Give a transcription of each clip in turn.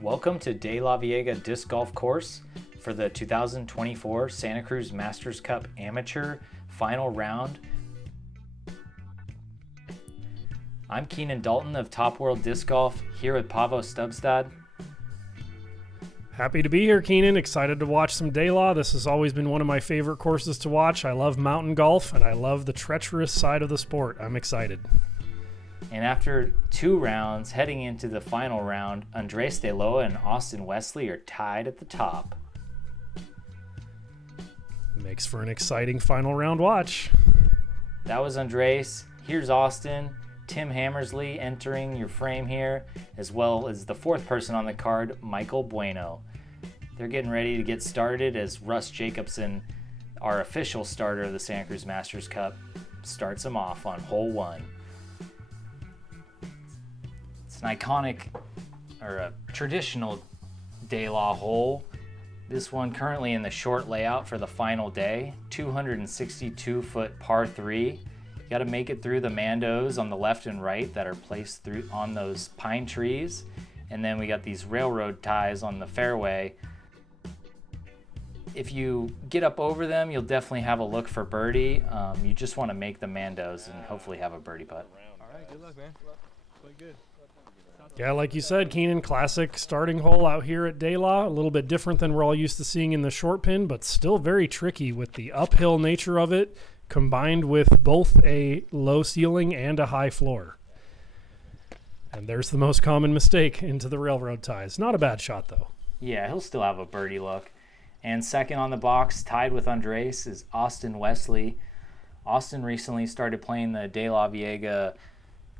Welcome to De La Viega Disc Golf Course for the 2024 Santa Cruz Masters Cup Amateur Final Round. I'm Keenan Dalton of Top World Disc Golf, here with Paavo Stubstad. Happy to be here, Keenan. Excited to watch some De La. This has always been one of my favorite courses to watch. I love mountain golf, and I love the treacherous side of the sport. I'm excited. And after 2 rounds, heading into the final round, Andres De Loa and Austin Wesley are tied at the top. Makes for an exciting final round watch. That was Andres. Here's Austin. Tim Hamersly entering your frame here, as well as the 4th person on the card, Michael Bueno. They're getting ready to get started as Russ Jacobson, our official starter of the Santa Cruz Masters Cup, starts them off on hole 1. It's an iconic, or a traditional De La hole. This one currently in the short layout for the final day, 262-foot par 3. You got to make it through the mandos on the left and right that are placed through on those pine trees, and then we got these railroad ties on the fairway. If you get up over them, you'll definitely have a look for birdie. You just want to make the mandos and hopefully have a birdie putt. All right, good luck, man. Play good. Yeah, like you said, Keenan, classic starting hole out here at De La. A little bit different than we're all used to seeing in the short pin, but still very tricky with the uphill nature of it, combined with both a low ceiling and a high floor. And there's the most common mistake, into the railroad ties. Not a bad shot, though. Yeah, he'll still have a birdie look. And second on the box, tied with Andres, is Austin Wesley. Austin recently started playing the De La Viega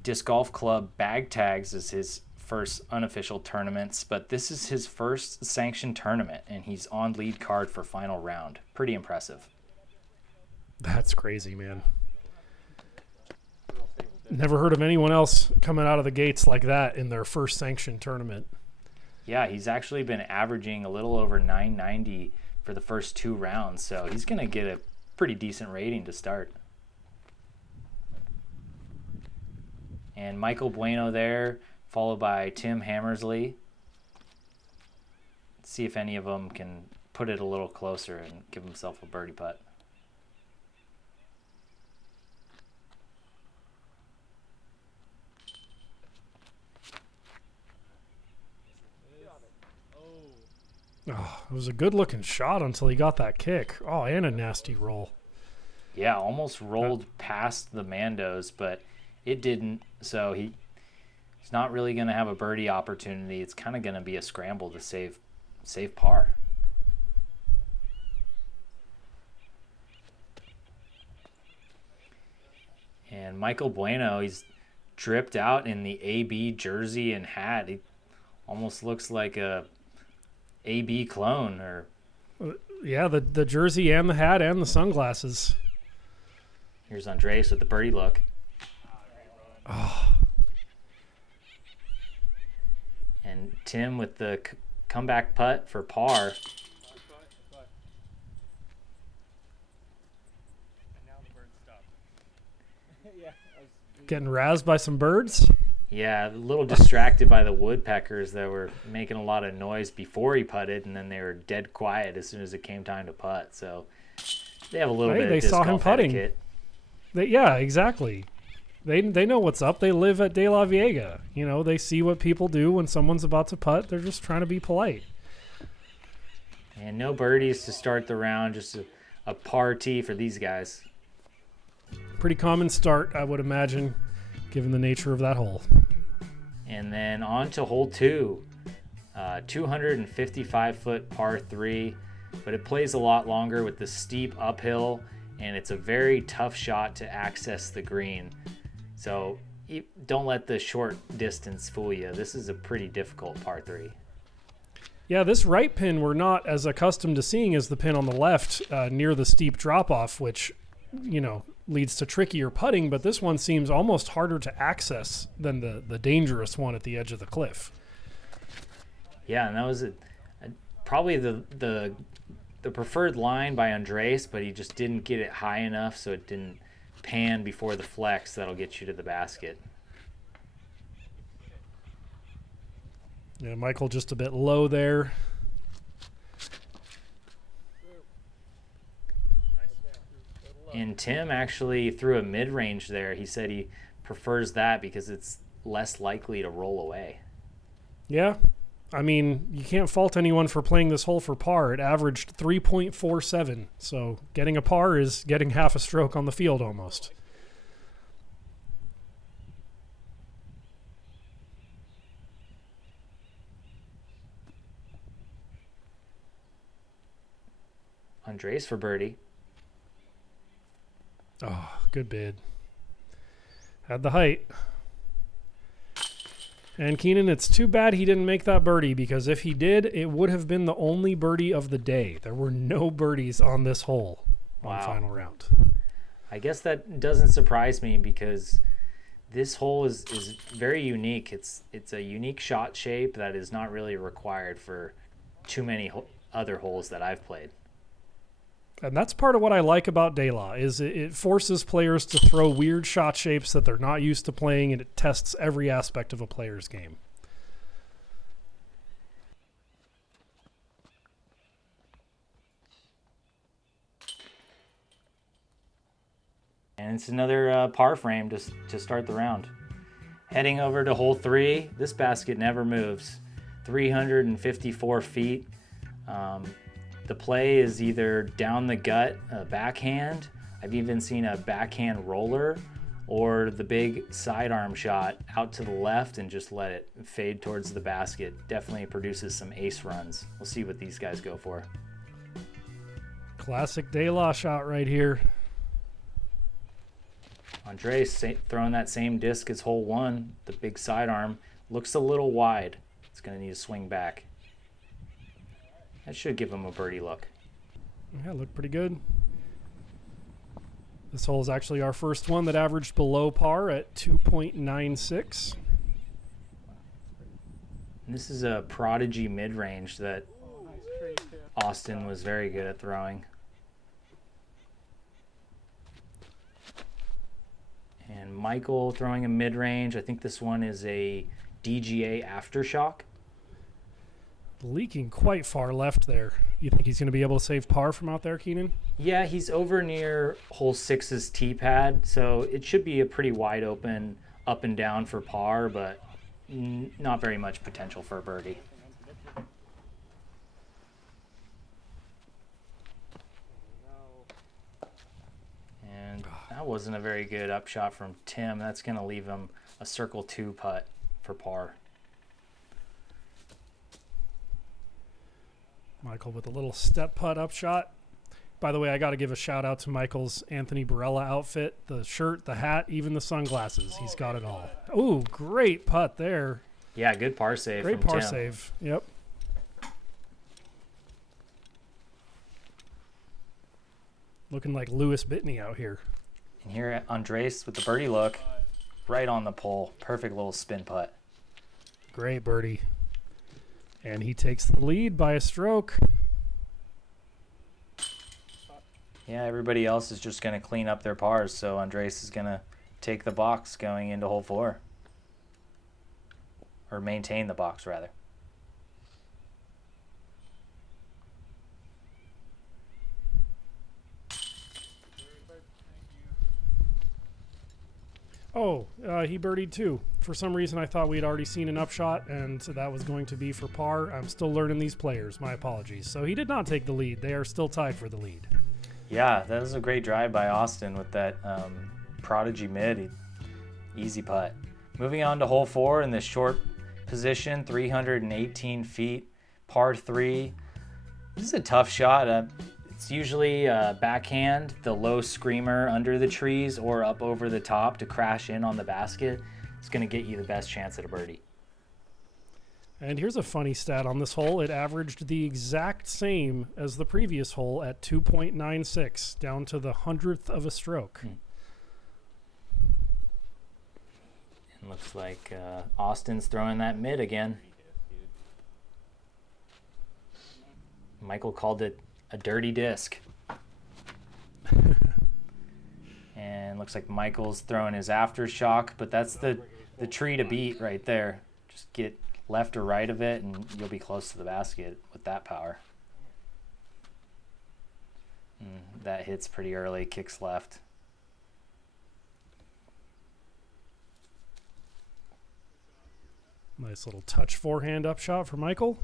Disc Golf Club bag tags as his first unofficial tournaments, but this is his first sanctioned tournament, and he's on lead card for final round. Pretty impressive. That's crazy, man. Never heard of anyone else coming out of the gates like that in their first sanctioned tournament. Yeah, he's actually been averaging a little over 990 for the first 2 rounds, so he's going to get a pretty decent rating to start. And Michael Bueno there, followed by Tim Hamersly. Let's see if any of them can put it a little closer and give himself a birdie putt. Oh, it was a good-looking shot until he got that kick. Oh, and a nasty roll. Yeah, almost rolled past the mandos, but it didn't. So he's not really going to have a birdie opportunity. It's kind of going to be a scramble to save par. And Michael Bueno, he's dripped out in the AB jersey and hat. He almost looks like a AB clone. Or yeah, the jersey and the hat and the sunglasses. Here's Andres with the birdie look. Oh. And Tim with the comeback putt for par. Getting razzed by some birds? Yeah, a little distracted by the woodpeckers that were making a lot of noise before he putted, and then they were dead quiet as soon as it came time to putt. So they have a little bit of disc saw him golf putting. etiquette. Yeah, exactly. They know what's up. They live at De La Viega. You know, they see what people do when someone's about to putt. They're just trying to be polite. And no birdies to start the round, just a par tee for these guys. Pretty common start, I would imagine, given the nature of that hole. And then on to hole 2, 255-foot par 3, but it plays a lot longer with the steep uphill, and it's a very tough shot to access the green. So don't let the short distance fool you. This is a pretty difficult par 3. Yeah, this right pin we're not as accustomed to seeing as the pin on the left near the steep drop-off, which, you know, leads to trickier putting, but this one seems almost harder to access than the dangerous one at the edge of the cliff. Yeah, and that was probably the preferred line by Andres, but he just didn't get it high enough, so it didn't pan before the flex that'll get you to the basket. Yeah, Michael just a bit low there. And Tim actually threw a mid-range there. He said he prefers that because it's less likely to roll away. Yeah. I mean, you can't fault anyone for playing this hole for par. It averaged 3.47. So getting a par is getting half a stroke on the field almost. Andres for birdie. Oh, good bid. Had the height. And Keenan, it's too bad he didn't make that birdie, because if he did, it would have been the only birdie of the day. There were no birdies on this hole on final round. I guess that doesn't surprise me, because this hole is very unique. It's a unique shot shape that is not really required for too many other holes that I've played. And that's part of what I like about De La, is it forces players to throw weird shot shapes that they're not used to playing, and it tests every aspect of a player's game. And it's another par frame to start the round. Heading over to hole 3, this basket never moves. 354 feet. The play is either down the gut, a backhand. I've even seen a backhand roller, or the big sidearm shot out to the left and just let it fade towards the basket. Definitely produces some ace runs. We'll see what these guys go for. Classic De La shot right here. Andres throwing that same disc as hole 1, the big sidearm. Looks a little wide. It's going to need to swing back. That should give him a birdie look. Yeah, looked pretty good. This hole is actually our first one that averaged below par at 2.96. And this is a prodigy mid-range that Austin was very good at throwing. And Michael throwing a mid-range. I think this one is a DGA Aftershock. Leaking quite far left there. You think he's going to be able to save par from out there, Keenan? Yeah, he's over near hole 6's tee pad, so it should be a pretty wide open up and down for par, but not very much potential for a birdie. And that wasn't a very good upshot from Tim. That's going to leave him a circle 2 putt for par. Michael with a little step putt upshot. By the way, I got to give a shout out to Michael's Anthony Barella outfit. The shirt, the hat, even the sunglasses. He's got it all. Ooh, great putt there. Yeah, good par save. Great from par Tim. save. Yep. Looking like Lewis Bitney out here. And here Andres with the birdie look. Right on the pole. Perfect little spin putt. Great birdie. And he takes the lead by a stroke. Yeah, everybody else is just going to clean up their pars, so Andres is going to take the box going into hole 4. Or maintain the box, rather. Oh, he birdied too. For some reason, I thought we had already seen an upshot, and so that was going to be for par. I'm still learning these players. My apologies. So he did not take the lead. They are still tied for the lead. Yeah, that was a great drive by Austin with that prodigy mid. Easy putt. Moving on to hole 4 in this short position, 318 feet, par 3. This is a tough shot. It's usually backhand, the low screamer under the trees or up over the top to crash in on the basket. It's going to get you the best chance at a birdie. And here's a funny stat on this hole. It averaged the exact same as the previous hole at 2.96, down to the 100th of a stroke. It looks like Austin's throwing that mid again. Michael called it a dirty disc. And looks like Michael's throwing his aftershock, but that's the tree to beat right there. Just left or right of it, and you'll be close to the basket with that power. That hits pretty early, kicks left. Nice little touch forehand up shot for Michael.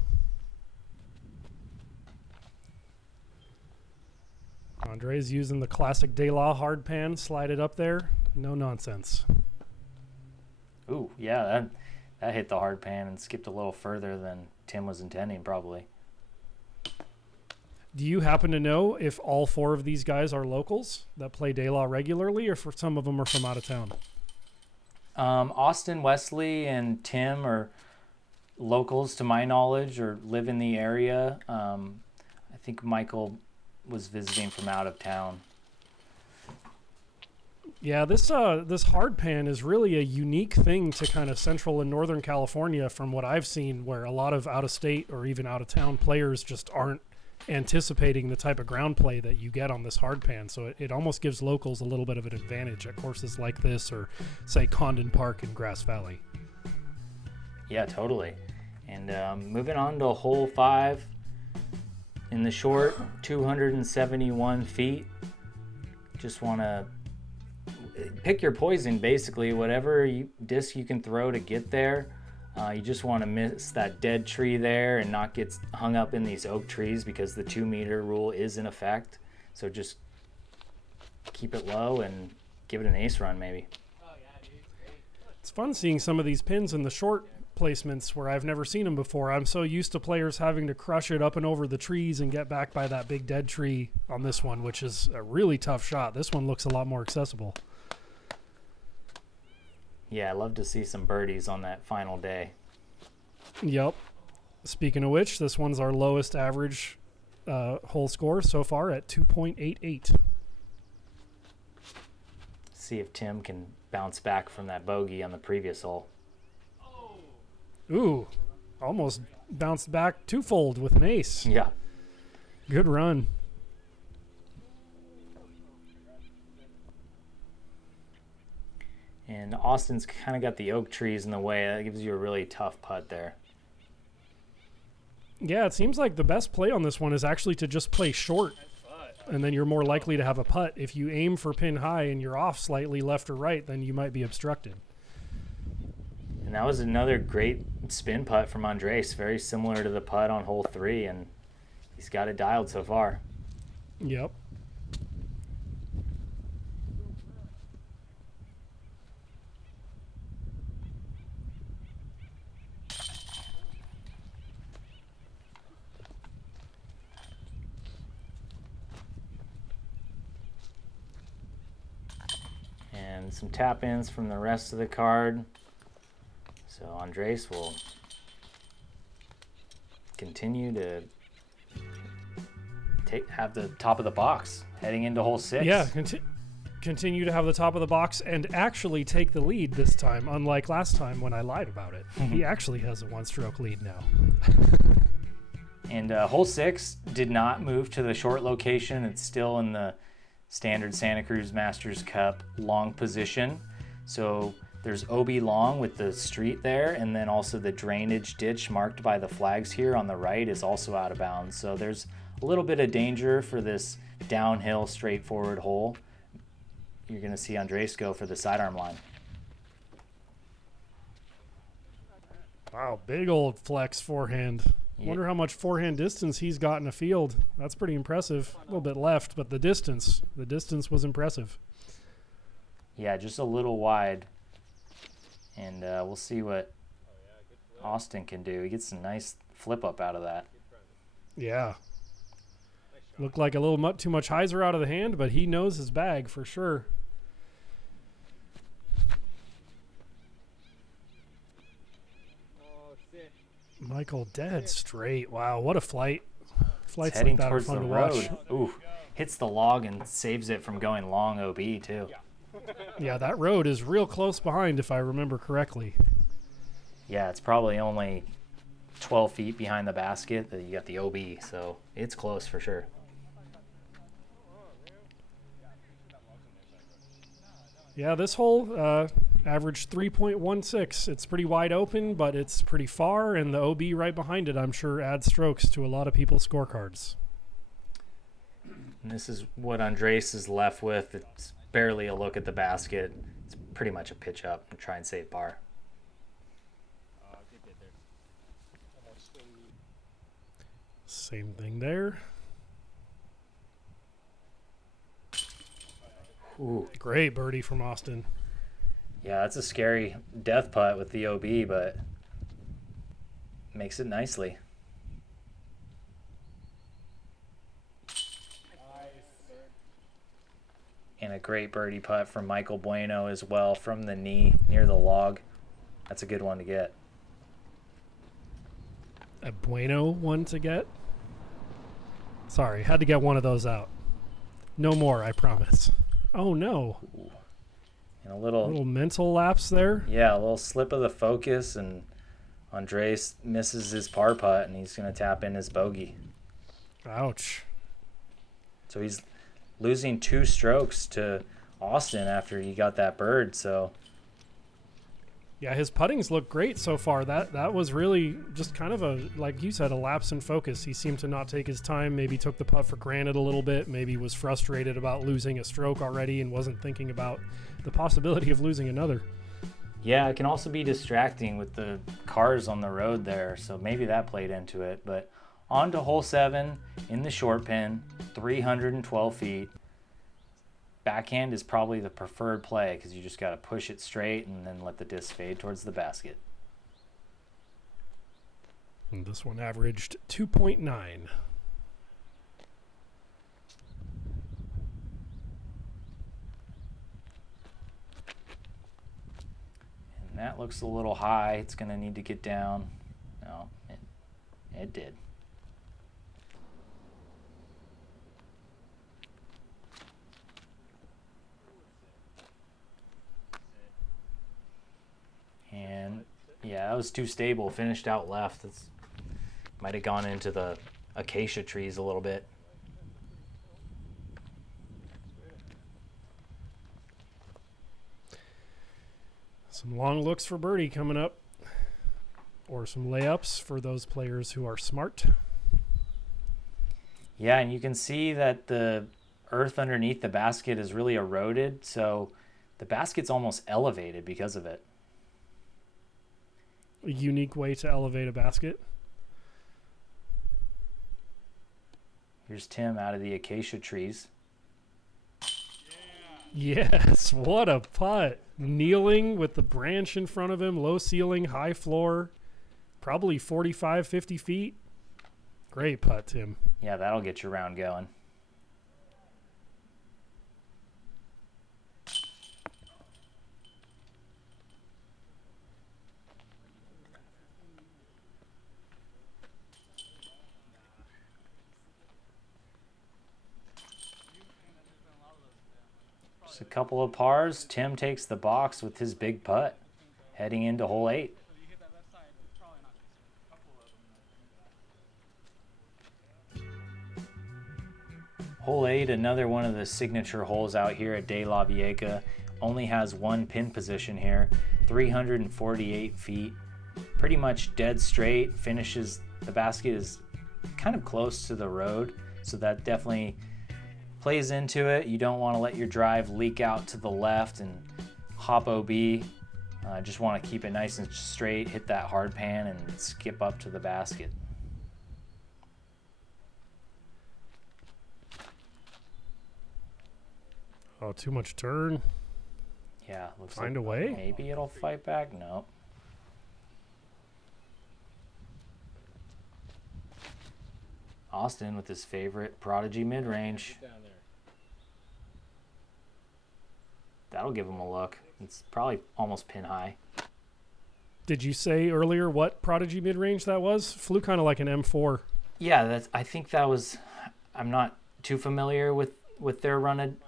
Andre's using the classic De La hard pan, slide it up there. No nonsense. Ooh, yeah, that hit the hard pan and skipped a little further than Tim was intending, probably. Do you happen to know if all 4 of these guys are locals that play De La regularly, or for some of them are from out of town? Austin, Wesley, and Tim are locals to my knowledge, or live in the area. I think Michael was visiting from out of town. Yeah, this hard pan is really a unique thing to kind of Central and Northern California from what I've seen, where a lot of out-of-state or even out-of-town players just aren't anticipating the type of ground play that you get on this hard pan. So it almost gives locals a little bit of an advantage at courses like this, or say Condon Park in Grass Valley. Yeah, totally. And moving on to hole 5 in the short, 271 feet. Just want to pick your poison, basically. Whatever disc you can throw to get there. You just want to miss that dead tree there and not get hung up in these oak trees, because the 2-meter rule is in effect. So just keep it low and give it an ace run, maybe. It's fun seeing some of these pins in the short placements where I've never seen them before. I'm so used to players having to crush it up and over the trees and get back by that big dead tree on this one, which is a really tough shot. This one looks a lot more accessible. Yeah, I love to see some birdies on that final day. Yep. Speaking of which, this one's our lowest average hole score so far at 2.88. See if Tim can bounce back from that bogey on the previous hole. Ooh, almost bounced back twofold with an ace. Yeah. Good run. And Austin's kind of got the oak trees in the way. That gives you a really tough putt there. Yeah, it seems like the best play on this one is actually to just play short, and then you're more likely to have a putt. If you aim for pin high and you're off slightly left or right, then you might be obstructed. And that was another great spin putt from Andres, very similar to the putt on hole 3, and he's got it dialed so far. Yep. And some tap-ins from the rest of the card. So Andres will continue to have the top of the box heading into hole 6. Yeah, continue to have the top of the box and actually take the lead this time, unlike last time when I lied about it. He actually has a 1-stroke lead now. And hole 6 did not move to the short location. It's still in the standard Santa Cruz Masters Cup long position. So there's OB long with the street there, and then also the drainage ditch marked by the flags here on the right is also out of bounds. So there's a little bit of danger for this downhill straightforward hole. You're going to see Andres go for the sidearm line. Wow, big old flex forehand. Yeah. Wonder how much forehand distance he's got in a field. That's pretty impressive. A little bit left, but the distance was impressive. Yeah, just a little wide. And we'll see what Austin can do. He gets a nice flip up out of that. Yeah. Looked like a little too much hyzer out of the hand, but he knows his bag for sure. Michael dead straight. Wow, what a flight. Flights It's heading like that are towards fun the to road. watch. Ooh, hits the log and saves it from going long OB too. Yeah, that road is real close behind if I remember correctly. Yeah, it's probably only 12 feet behind the basket that you got the OB, so it's close for sure. Yeah, this hole, Average 3.16. It's pretty wide open, but it's pretty far, and the OB right behind it, I'm sure, adds strokes to a lot of people's scorecards. And this is what Andres is left with. It's barely a look at the basket. It's pretty much a pitch up and try and save par. Same thing there. Ooh. Great birdie from Austin. Yeah, that's a scary death putt with the OB, but makes it nicely. And a great birdie putt from Michael Bueno as well from the knee near the log. That's a good one to get. A Bueno one to get? Sorry, had to get one of those out. No more, I promise. Oh, no. Ooh. And a little mental lapse there. Yeah, a little slip of the focus, and Andres misses his par putt, and he's going to tap in his bogey. Ouch. So he's losing 2 strokes to Austin after he got that bird. So yeah, his puttings look great so far. That was really just kind of a, like you said, a lapse in focus. He seemed to not take his time, maybe took the putt for granted a little bit, maybe was frustrated about losing a stroke already and wasn't thinking about the possibility of losing another. yeah, it can also be distracting with the cars on the road there. So maybe that played into it. But on to hole 7 in the short pin, 312 feet. Backhand is probably the preferred play because you just got to push it straight and then let the disc fade towards the basket. And this one averaged 2.9. And that looks a little high. It's going to need to get down. No, it did. And yeah, that was too stable. Finished out left. It's might have gone into the acacia trees a little bit. Some long looks for birdie coming up, or some layups for those players who are smart. Yeah, and you can see that the earth underneath the basket is really eroded, so the basket's almost elevated because of it. A unique way to elevate a basket. Here's Tim out of the acacia trees. Yes, what a putt. Kneeling with the branch in front of him, low ceiling, high floor, probably 45, 50 feet. Great putt, Tim. Yeah, that'll get your round going. Just a couple of pars. Tim takes the box with his big putt, heading into hole 8. Hole 8, another one of the signature holes out here at De La Vieja. Only has one pin position here, 348 feet. Pretty much dead straight. Finishes, the basket is kind of close to the road, so that definitely plays into it. You don't want to let your drive leak out to the left and hop OB. Just want to keep it nice and straight, hit that hard pan, and skip up to the basket. Oh, too much turn. Yeah, looks Find like a way. maybe it'll fight back. No. Austin with his favorite Prodigy mid-range. That'll give him a look. It's probably almost pin high. Did you say earlier what Prodigy mid-range that was? Flew kind of like an M4. Yeah, I think that was. I'm not too familiar with their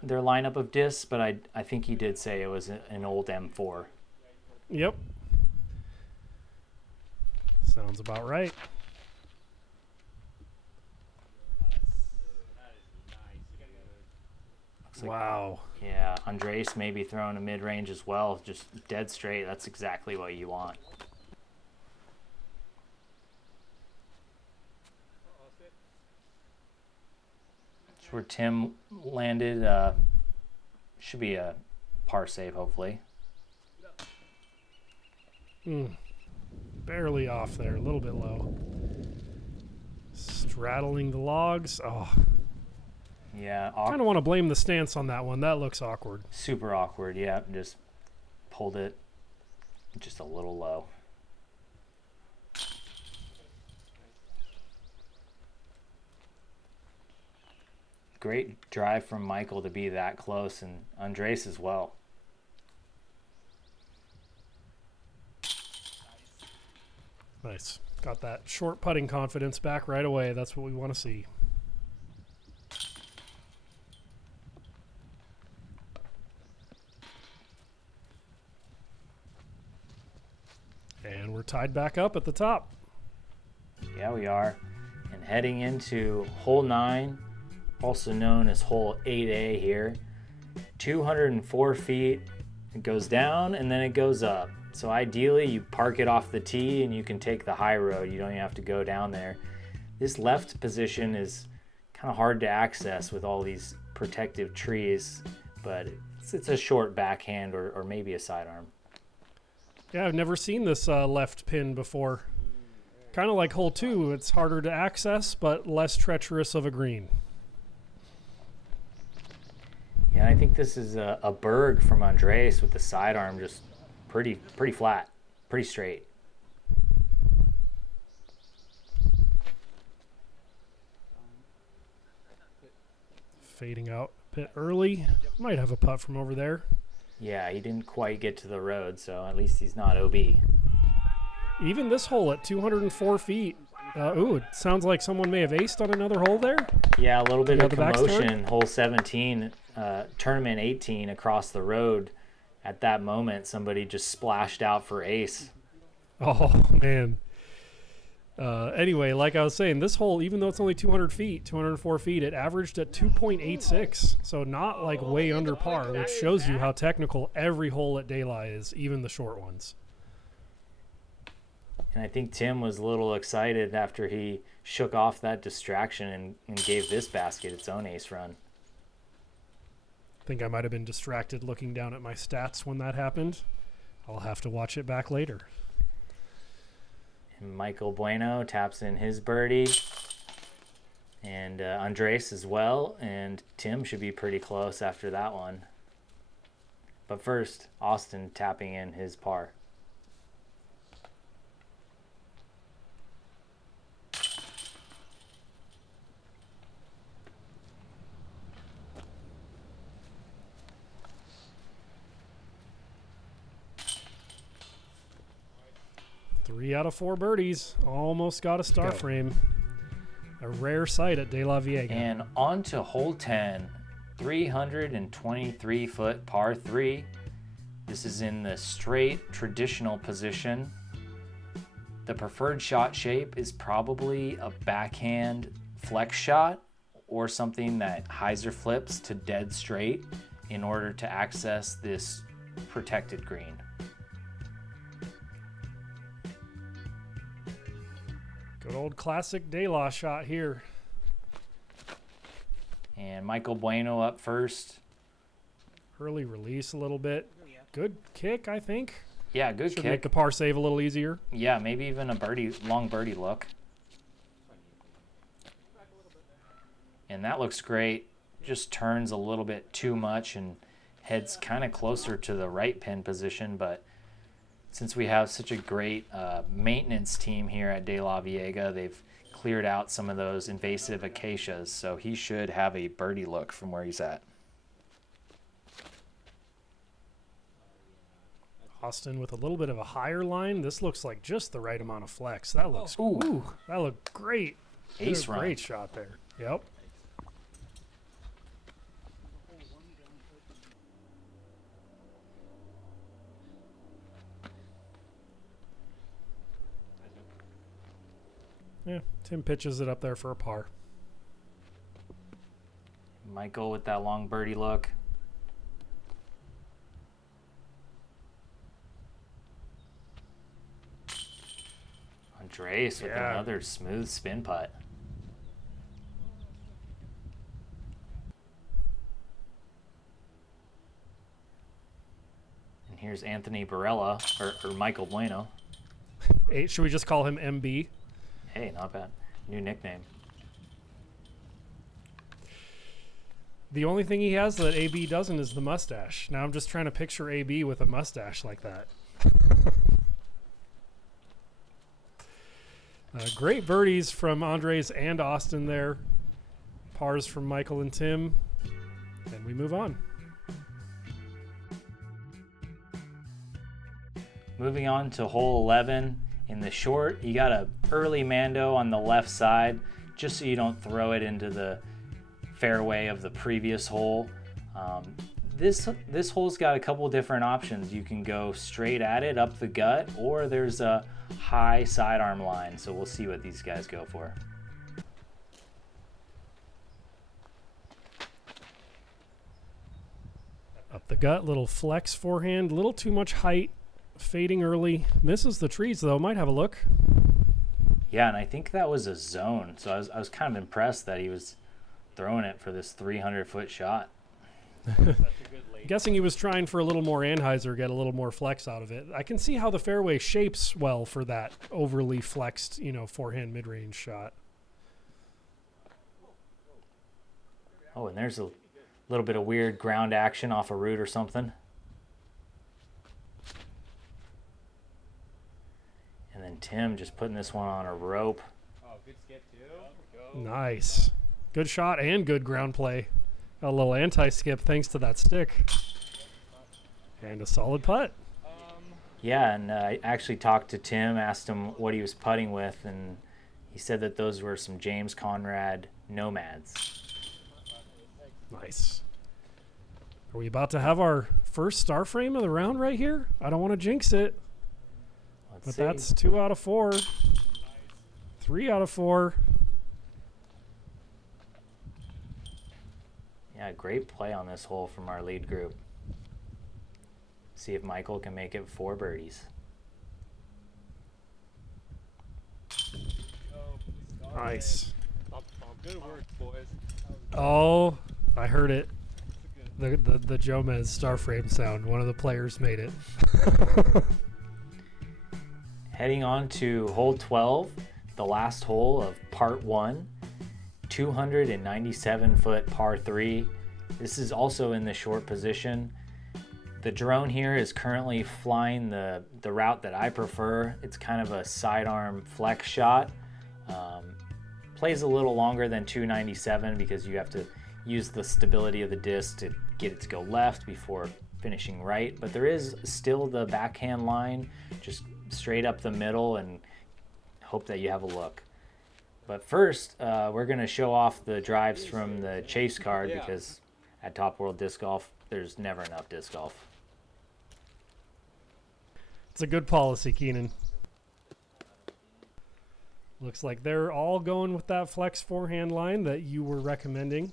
their lineup of discs, but I think he did say it was an old M4. Yep. Sounds about right. Looks Wow. Yeah, Andres may be throwing a mid-range as well, just dead straight. That's exactly what you want. That's where Tim landed. Should be a par save, hopefully. Barely off there, a little bit low. Straddling the logs. Oh, Yeah, kind of want to blame the stance on that one. That looks awkward. super awkward. Yeah, just pulled it just a little low. Great drive from Michael to be that close, and Andres as well. Nice. Got that short putting confidence back right away. That's what we want to see. And we're tied back up at the top. Yeah, we are. And heading into hole 9, also known as hole 8A here. 204 feet. It goes down and then it goes up. So ideally you park it off the tee and you can take the high road. You don't even have to go down there. This left position is kind of hard to access with all these protective trees, but it's a short backhand or maybe a sidearm. Yeah, I've never seen this left pin before. Kind of like hole 2. It's harder to access, but less treacherous of a green. Yeah, I think this is a berg from Andres with the sidearm just pretty flat, pretty straight. Fading out a bit early. Might have a putt from over there. Yeah, he didn't quite get to the road, so at least he's not OB. Even this hole at 204 feet. Ooh, it sounds like someone may have aced on another hole there. Yeah, a little bit of the backstory? commotion. Hole 17, tournament 18 across the road. At that moment, somebody just splashed out for ace. Oh, man. Anyway, like I was saying, this hole, even though it's only 200 feet, 204 feet, it averaged at 2.86. So not like way under par, which shows you how technical every hole at De La is, even the short ones. And I think Tim was a little excited after he shook off that distraction and gave this basket its own ace run. I think I might have been distracted looking down at my stats when that happened. I'll have to watch it back later. And Michael Bueno taps in his birdie. And Andres as well. And Tim should be pretty close after that one. But first, Austin tapping in his par. Three out of 4 birdies. Almost got a star frame. A rare sight at De La Viega. And on to hole 10, 323-foot par 3. This is in the straight traditional position. The preferred shot shape is probably a backhand flex shot or something that hyzer flips to dead straight in order to access this protected green. Good old classic De La shot here. And Michael Bueno up first. Early release a little bit. Good kick, I think. Yeah, good Should kick. make the par save a little easier. Yeah, maybe even a long birdie look. And that looks great. Just turns a little bit too much and heads kind of closer to the right pin position, but since we have such a great maintenance team here at De La Viega, they've cleared out some of those invasive acacias, so he should have a birdie look from where he's at. Austin with a little bit of a higher line. This looks like just the right amount of flex. That looks that looked great. Ace run. Great shot there. Yep. Yeah, Tim pitches it up there for a par. Michael with that long birdie look. Andres with another smooth spin putt. And here's Anthony Barella, or Michael Bueno. Should we just call him MB? Hey, not bad. New nickname. The only thing he has that AB doesn't is the mustache. Now I'm just trying to picture AB with a mustache like that. Great birdies from Andres and Austin there. Pars from Michael and Tim. And we move on. Moving on to hole 11. In the short, you got a early Mando on the left side, just so you don't throw it into the fairway of the previous hole. This hole's got a couple different options. You can go straight at it up the gut, or there's a high sidearm line. So we'll see what these guys go for. Up the gut, little flex forehand, little too much height, fading early. Misses the trees though, might have a look. Yeah, and I think that was a zone. So I was kind of impressed that he was throwing it for this 300-foot shot. Guessing he was trying for a little more Anheuser, get a little more flex out of it. I can see how the fairway shapes well for that overly flexed, forehand mid-range shot. Oh, and there's a little bit of weird ground action off a root or something. And then Tim just putting this one on a rope. Oh, good skip too. Nice. Good shot and good ground play. A little anti-skip thanks to that stick. And a solid putt. Yeah, and I actually talked to Tim, asked him what he was putting with, and he said that those were some James Conrad Nomads. Nice. Are we about to have our first star frame of the round right here? I don't want to jinx it. Let's see. That's 2 out of 4. 3 out of 4. Yeah, great play on this hole from our lead group. See if Michael can make it 4 birdies. Nice. Good work, boys. Oh, I heard it. The Jomez star frame sound. One of the players made it. Heading on to hole 12, the last hole of part 1. 297-foot par 3. This is also in the short position. The drone here is currently flying the route that I prefer. It's kind of a sidearm flex shot. Plays a little longer than 297 because you have to use the stability of the disc to get it to go left before finishing right. But there is still the backhand line, just straight up the middle, and hope that you have a look. But first, we're going to show off the drives from the chase card because at Top World Disc Golf, there's never enough disc golf. It's a good policy, Keenan. Looks like they're all going with that flex forehand line that you were recommending.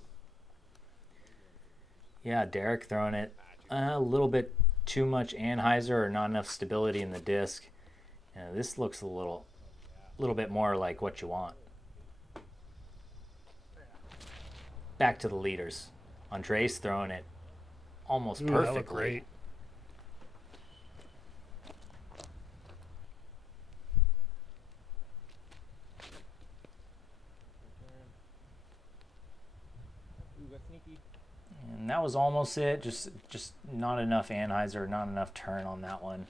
Yeah, Derek throwing it a little bit too much Anheuser or not enough stability in the disc. This looks a little bit more like what you want. Back to the leaders. Andres throwing it almost perfectly. That looked great. And that was almost it. Just not enough Anheuser, not enough turn on that one.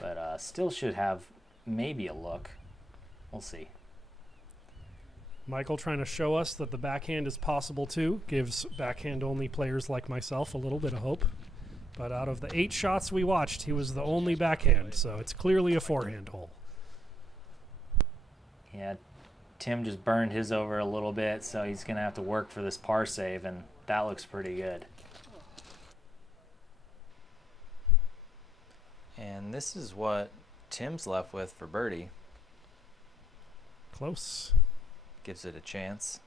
But still should have maybe a look. We'll see. Michael trying to show us that the backhand is possible too. Gives backhand-only players like myself a little bit of hope. But out of the 8 shots we watched, he was the only backhand, so it's clearly a forehand hole. Yeah, Tim just burned his over a little bit, so he's going to have to work for this par save, and that looks pretty good. And this is what Tim's left with for birdie. Close. Gives it a chance.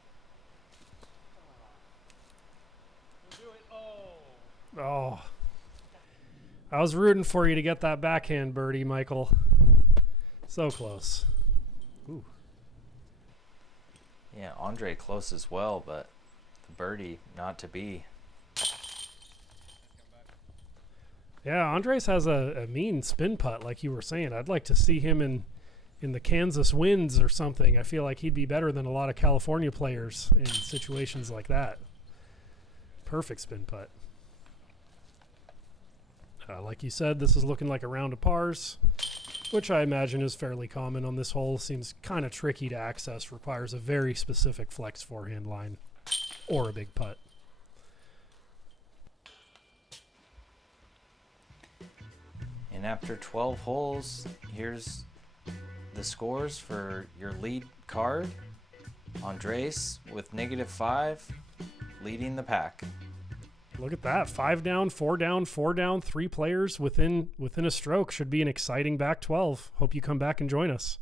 Oh. I was rooting for you to get that backhand birdie, Michael. So close. Ooh. Yeah, Andre close as well, but the birdie not to be. Yeah, Andres has a mean spin putt, like you were saying. I'd like to see him in the Kansas Winds or something. I feel like he'd be better than a lot of California players in situations like that. Perfect spin putt. Like you said, this is looking like a round of pars, which I imagine is fairly common on this hole. Seems kind of tricky to access, requires a very specific flex forehand line or a big putt. And after 12 holes, here's the scores for your lead card. Andres with -5, leading the pack. Look at that. 5 down, 4 down, 4 down, 3 players within a stroke. Should be an exciting back 12. Hope you come back and join us.